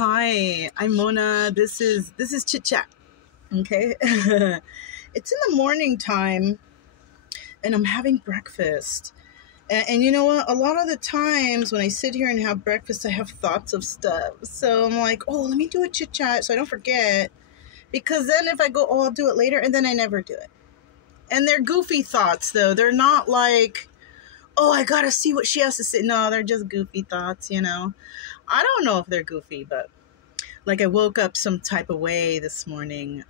Hi, I'm Mona. This is Chit Chat. Okay. It's in the morning time and I'm having breakfast. And you know what? A lot of the times when I sit here and have breakfast, I have thoughts of stuff. So I'm like, oh, let me do a chit chat so I don't forget. Because then if I go, oh, I'll do it later, and then I never do it. And they're goofy thoughts, though. They're not like, oh, I gotta see what she has to say. No, they're just goofy thoughts, you know. I don't know if they're goofy, but like I woke up some type of way this morning.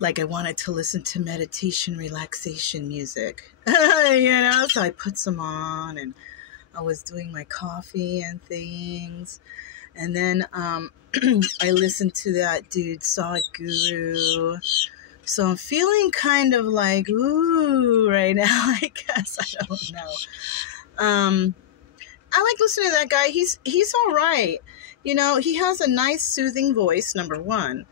Like I wanted to listen to meditation, relaxation music, you know, so I put some on and I was doing my coffee and things. And then I listened to that dude, Solid Guru. So I'm feeling kind of like, ooh, right now, I guess. I don't know. I like listening to that guy. He's all right. You know, he has a nice soothing voice, number one.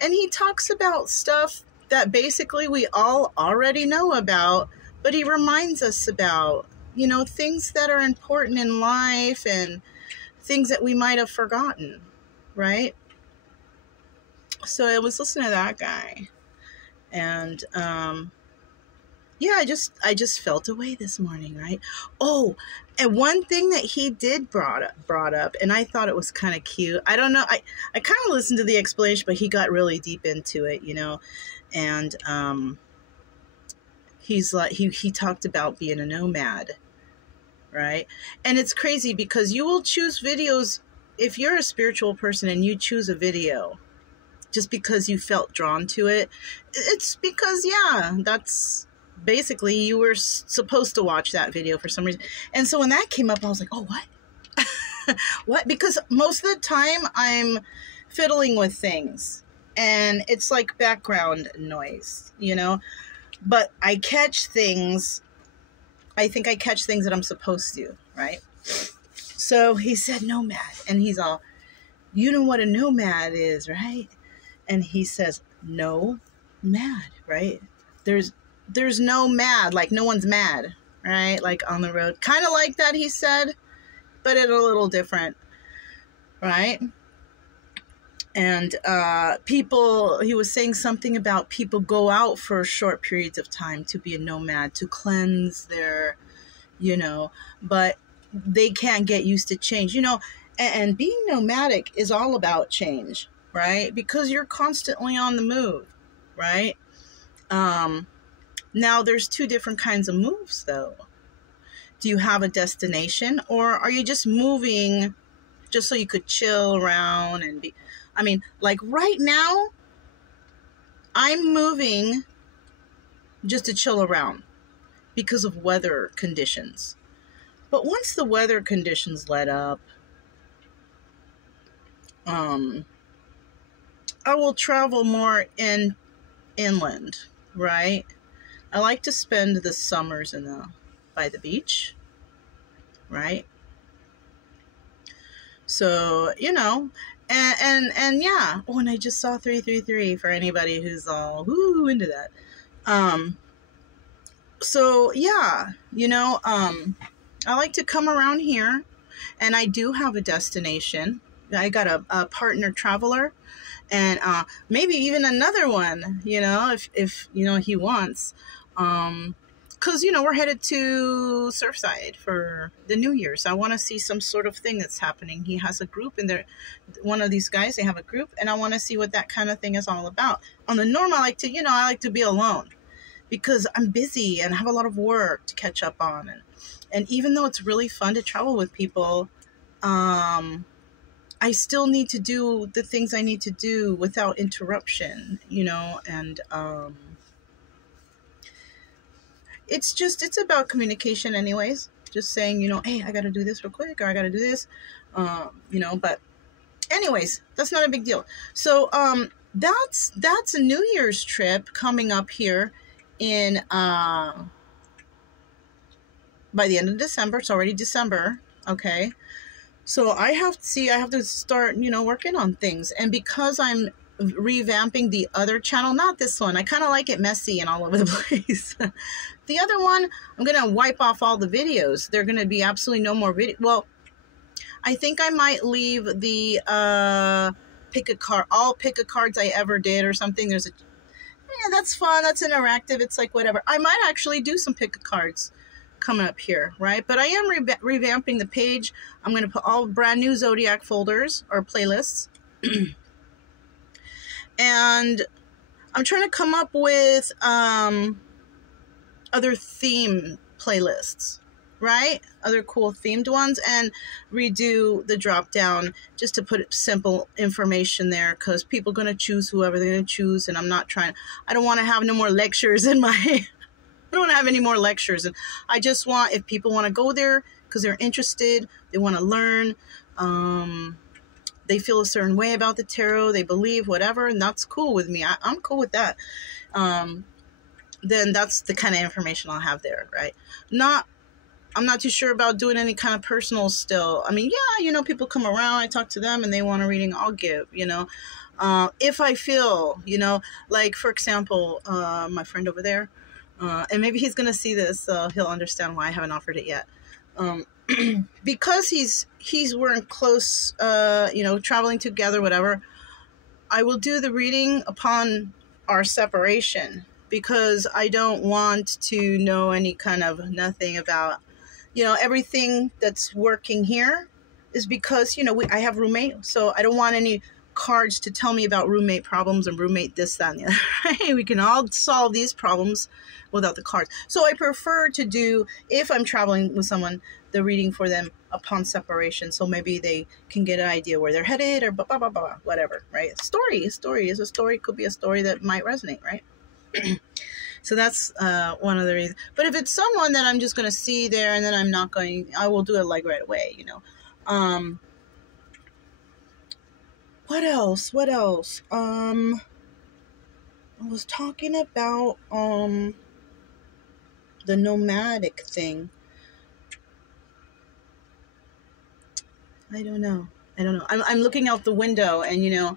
And he talks about stuff that basically we all already know about, but he reminds us about, you know, things that are important in life and things that we might have forgotten, right? So I was listening to that guy. And yeah, I just felt away this morning, right? Oh, and one thing that he did brought up, and I thought it was kind of cute. I don't know. I kind of listened to the explanation, but he got really deep into it, you know. And he's like, he talked about being a nomad, right? And it's crazy because you will choose videos if you're a spiritual person and you choose a video just because you felt drawn to it. It's because, yeah, that's basically you were supposed to watch that video for some reason. And so when that came up, I was like, oh, what? What? Because most of the time I'm fiddling with things and it's like background noise, you know, but I catch things. I think I catch things that I'm supposed to, right? So he said nomad, and he's all, you know what a nomad is, right? And he says, no mad, right? There's no mad, like no one's mad, right? Like on the road. Kind of like that, he said, but it a little different, right? And people, he was saying something about people go out for short periods of time to be a nomad, to cleanse their, you know, but they can't get used to change, you know, and being nomadic is all about change, right? Because you're constantly on the move, right? Now there's two different kinds of moves though. Do you have a destination, or are you just moving just so you could chill around and be, I mean, like right now, I'm moving just to chill around because of weather conditions. But once the weather conditions let up, I will travel more inland, right? I like to spend the summers by the beach, right? So, you know, and yeah. Oh, and I just saw 333 for anybody who's all woo into that. So yeah, you know, I like to come around here, and I do have a destination. I got a partner traveler, and maybe even another one, you know, if you know he wants. Because, you know, we're headed to Surfside for the New Year. So I want to see some sort of thing that's happening. He has a group, and they're one of these guys, they have a group, and I want to see what that kind of thing is all about. On the norm, I like to be alone because I'm busy and I have a lot of work to catch up on. And even though it's really fun to travel with people, I still need to do the things I need to do without interruption, you know, and it's about communication anyways. Just saying, you know, hey, I got to do this real quick, or I got to do this, you know, but anyways, that's not a big deal. So, that's a New Year's trip coming up here in, by the end of December. It's already December. Okay. So I have to start, you know, working on things. And because I'm revamping the other channel, not this one, I kind of like it messy and all over the place. The other one, I'm going to wipe off all the videos. There are going to be absolutely no more video. Well, I think I might leave the pick a card, all pick a cards I ever did or something. There's a, yeah, that's fun. That's interactive. It's like whatever. I might actually do some pick a cards coming up here, right? But I am revamping the page. I'm going to put all brand new Zodiac folders or playlists. And I'm trying to come up with other theme playlists, right? Other cool themed ones, and redo the drop down just to put simple information there, because people are going to choose whoever they're going to choose. And I'm not trying, I don't want to have no more lectures in my, I don't want to have any more lectures. And I just want, if people want to go there because they're interested, they want to learn, they feel a certain way about the tarot, they believe whatever, and that's cool with me. I'm cool with that. Then that's the kind of information I'll have there, right? I'm not too sure about doing any kind of personal still. I mean, yeah, you know, people come around, I talk to them and they want a reading, I'll give, you know. If I feel, you know, like, for example, my friend over there, and maybe he's going to see this, so he'll understand why I haven't offered it yet. Because we're in close, you know, traveling together, whatever, I will do the reading upon our separation, because I don't want to know any kind of nothing about, you know, everything that's working here is because, you know, I have roommate, so I don't want any cards to tell me about roommate problems and roommate this, that, and the other, right? We can all solve these problems without the cards. So I prefer to do, if I'm traveling with someone, the reading for them upon separation, so maybe they can get an idea where they're headed, or blah, blah, blah, blah, whatever, right? A story is a story, could be a story that might resonate, right? So that's one of the reasons. But if it's someone that I'm just going to see there and then I'm not going, I will do it like right away, you know. What else? I was talking about the nomadic thing. I don't know. I'm looking out the window, and, you know,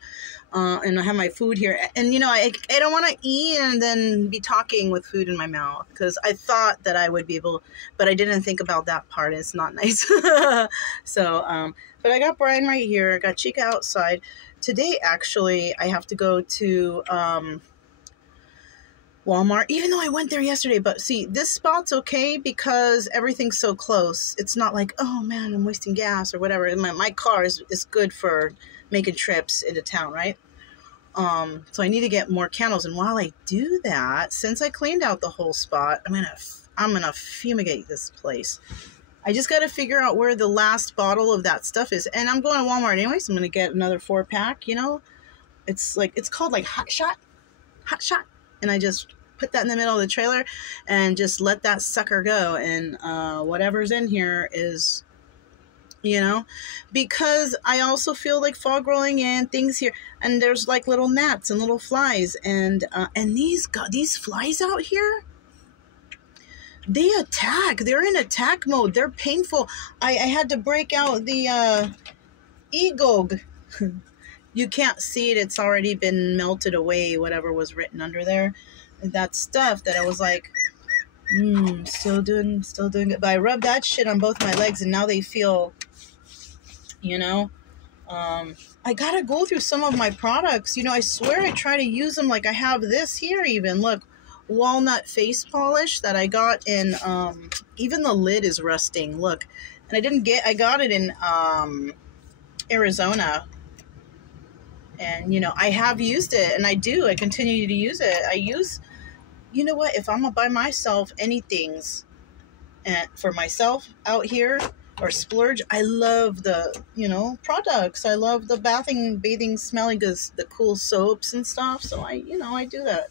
and I have my food here. And, you know, I don't want to eat and then be talking with food in my mouth, because I thought that I would be able, but I didn't think about that part. It's not nice. So, but I got Brian right here. I got Chica outside. Today, actually, I have to go to Walmart, even though I went there yesterday. But see, this spot's okay because everything's so close. It's not like, oh man, I'm wasting gas or whatever. My car is good for making trips into town, right? So I need to get more candles. And while I do that, since I cleaned out the whole spot, I'm gonna fumigate this place. I just got to figure out where the last bottle of that stuff is. And I'm going to Walmart anyway, so I'm going to get another 4-pack, you know. It's called like Hot Shot. And I just put that in the middle of the trailer and just let that sucker go. And whatever's in here is, you know, because I also feel like fog rolling in, things here. And there's like little gnats and little flies. And these flies out here, they attack. They're in attack mode. They're painful. I had to break out the EGOG. You can't see it. It's already been melted away, whatever was written under there. And that stuff that I was like, still doing it. But I rubbed that shit on both my legs, and now they feel, you know. I gotta go through some of my products. You know, I swear I try to use them. Like I have this here even. Look. Walnut face polish that I got in, even the lid is rusting, look. And I got it in Arizona. And, you know, I have used it, and I continue to use it. You know what, if I'm by myself, anything's for myself out here, or splurge, I love the, you know, products. I love the bathing smelling goods, the cool soaps and stuff. So I do that.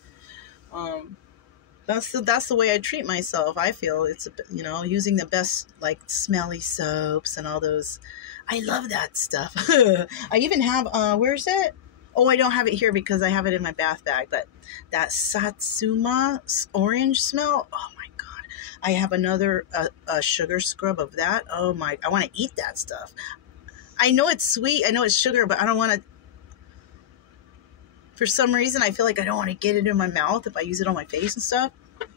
That's the way I treat myself. I feel it's, you know, using the best, like, smelly soaps and all those. I love that stuff. I even have, where's it? Oh, I don't have it here because I have it in my bath bag, but that Satsuma orange smell, oh my God. I have another sugar scrub of that. Oh my, I want to eat that stuff. I know it's sweet. I know it's sugar, but I don't want to. For some reason, I feel like I don't want to get it in my mouth if I use it on my face and stuff.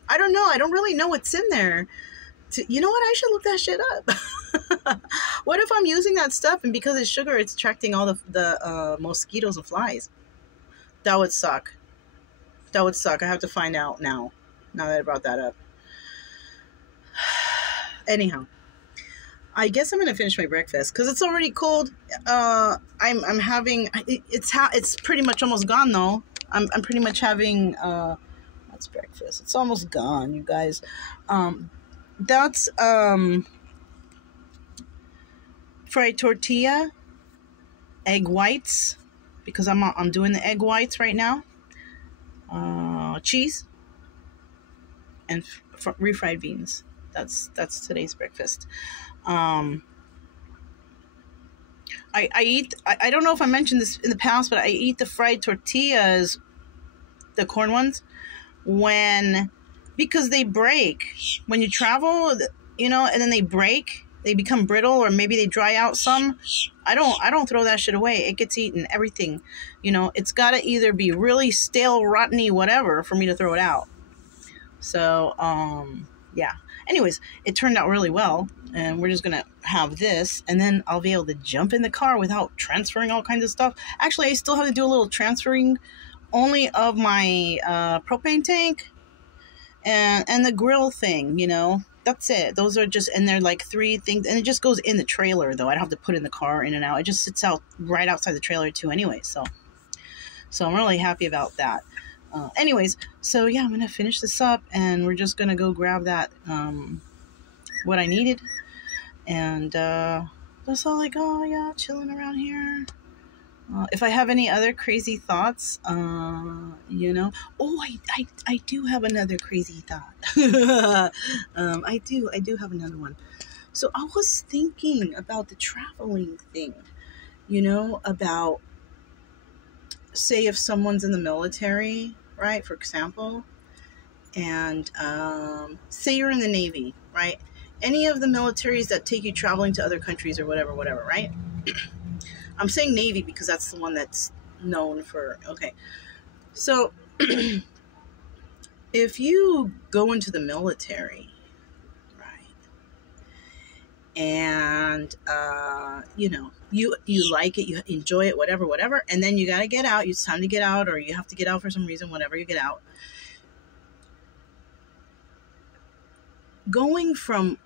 I don't know. I don't really know what's in there. You know what? I should look that shit up. What if I'm using that stuff and because it's sugar, it's attracting all the mosquitoes and flies? That would suck. That would suck. I have to find out now that I brought that up. Anyhow, I guess I'm gonna finish my breakfast because it's already cold. I'm having it's pretty much almost gone though. I'm pretty much having what's breakfast? It's almost gone, you guys. That's fried tortilla, egg whites, because I'm doing the egg whites right now. Cheese and refried beans. That's today's breakfast. I eat. I don't know if I mentioned this in the past, but I eat the fried tortillas, the corn ones, because they break when you travel, you know, and then they break. They become brittle, or maybe they dry out some. I don't throw that shit away. It gets eaten. Everything, you know. It's got to either be really stale, rotteny, whatever, for me to throw it out. So, yeah. Anyways, it turned out really well, and we're just gonna have this, and then I'll be able to jump in the car without transferring all kinds of stuff. Actually, I still have to do a little transferring, only of my propane tank and the grill thing, you know. That's it. Those are just, and they're like 3 things, and it just goes in the trailer, though. I don't have to put it in the car, in and out. It just sits out right outside the trailer, too, anyway. So I'm really happy about that. Anyways, so yeah, I'm going to finish this up, and we're just going to go grab that, what I needed. And that's all I got, yeah, chilling around here. If I have any other crazy thoughts, you know. Oh, I do have another crazy thought. I do have another one. So I was thinking about the traveling thing, you know, about, say, if someone's in the military, right, for example, and say you're in the Navy, right? Any of the militaries that take you traveling to other countries or whatever, right? I'm saying Navy because that's the one that's known for, okay. So, if you go into the military, right, and, you know, you like it, you enjoy it, whatever, and then you got to get out, it's time to get out, or you have to get out for some reason, whatever, you get out. Going from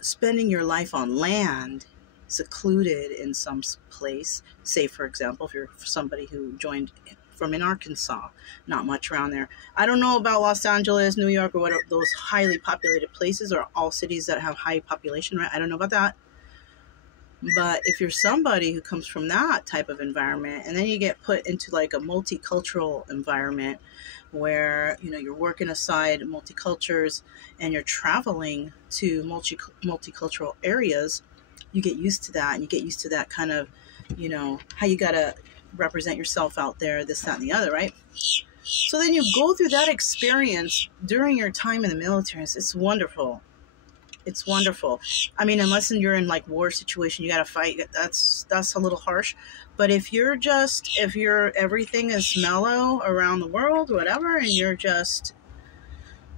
spending your life on land, secluded in some place, say for example, if you're somebody who joined from in Arkansas, not much around there. I don't know about Los Angeles, New York, or whatever, those highly populated places, or all cities that have high population, right? I don't know about that. But if you're somebody who comes from that type of environment, and then you get put into like a multicultural environment where, you know, you're working aside multicultures and you're traveling to multicultural areas, you get used to that, and you get used to that kind of, you know, how you got to represent yourself out there, this, that, and the other, right? So then you go through that experience during your time in the military. It's wonderful. It's wonderful. I mean, unless you're in like war situation, you got to fight. That's a little harsh. But if everything is mellow around the world, whatever, and you're just,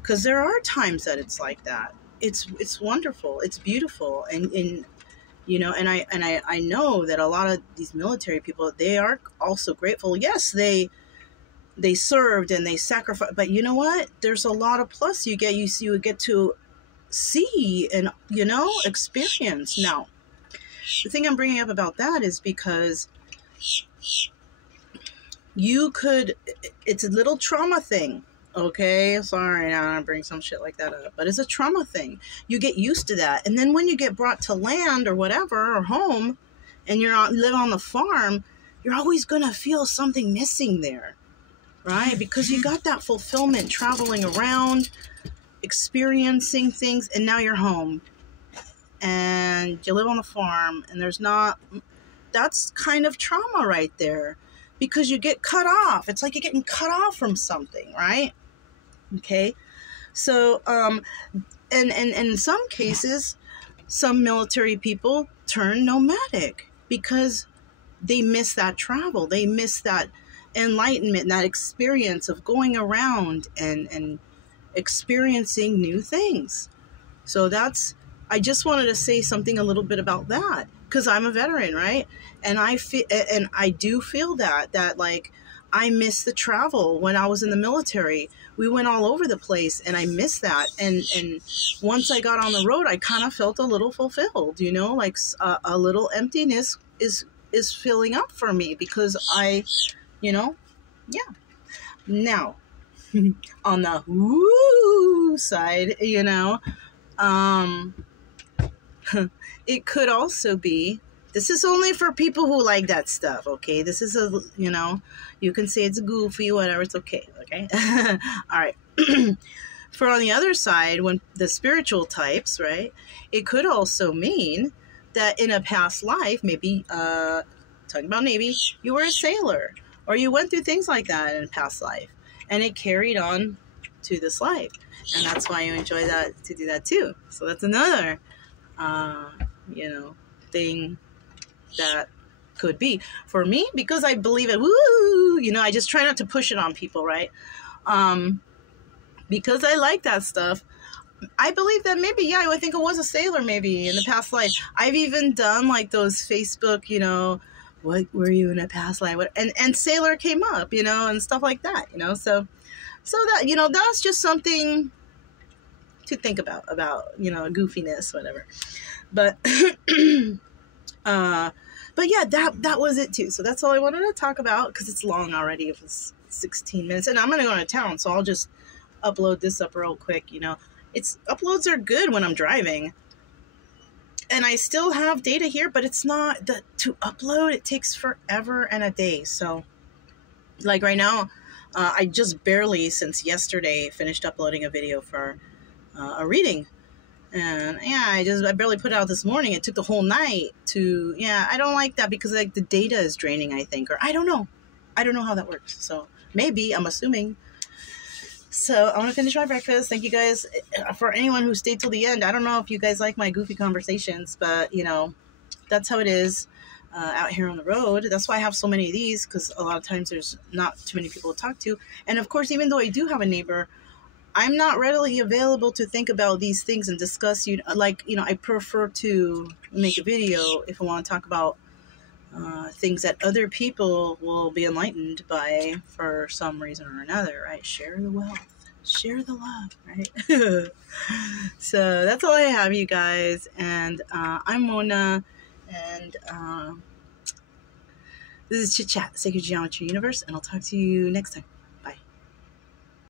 because there are times that it's like that. It's wonderful. It's beautiful. And you know, and I know that a lot of these military people, they are also grateful. Yes, they served and they sacrificed, but you know what? There's a lot of plus you get to see and, you know, experience. Now, the thing I'm bringing up about that is because it's a little trauma thing. Okay, sorry, I'm gonna bring some shit like that up, but it's a trauma thing. You get used to that, and then when you get brought to land or whatever, or home, and you live on the farm, you're always gonna feel something missing there, right? Because you got that fulfillment traveling around, experiencing things, and now you're home, and you live on the farm, and that's kind of trauma right there, because you get cut off. It's like you're getting cut off from something, right? Okay, so and in some cases, some military people turn nomadic because they miss that travel, they miss that enlightenment, that experience of going around and experiencing new things. So I just wanted to say something a little bit about that, because I'm a veteran, right? And I do feel that like I miss the travel when I was in the military. We went all over the place, and I miss that. And once I got on the road, I kind of felt a little fulfilled, you know, like a little emptiness is filling up for me, because you know, yeah. Now, on the woo side, you know, it could also be, this is only for people who like that stuff, okay? This is you know, you can say it's goofy, whatever, it's okay, okay? All right. For on the other side, when the spiritual types, right, it could also mean that in a past life, maybe, talking about Navy, you were a sailor, or you went through things like that in a past life, and it carried on to this life. And that's why you enjoy that, to do that too. So that's another, you know, thing that could be. For me, because I believe it, woo, you know, I just try not to push it on people, right? Because I like that stuff. I believe that maybe, yeah, I think it was a sailor maybe in the past life. I've even done like those Facebook, you know, what were you in a past life? And sailor came up, you know, and stuff like that, you know. So that, you know, that's just something to think about, you know, goofiness, whatever. But but yeah, that was it too. So that's all I wanted to talk about, because it's long already. It was 16 minutes, and I'm gonna go into town, so I'll just upload this up real quick. You know, uploads are good when I'm driving, and I still have data here, but it's not to upload. It takes forever and a day. So, like right now, I just barely, since yesterday, finished uploading a video for a reading. And yeah, I barely put it out this morning. It took the whole night to, yeah, I don't like that, because like the data is draining, I think, or I don't know how that works. So maybe, I'm assuming. So I want to finish my breakfast. Thank you guys for anyone who stayed till the end. I don't know if you guys like my goofy conversations, but you know, that's how it is out here on the road. That's why I have so many of these, because a lot of times there's not too many people to talk to. And of course, even though I do have a neighbor, I'm not readily available to think about these things and discuss, you know, like, you know, I prefer to make a video if I want to talk about things that other people will be enlightened by for some reason or another, right? Share the wealth, share the love, right? So that's all I have, you guys. And I'm Mona, and this is Chit Chat, Sacred Geometry Universe, and I'll talk to you next time.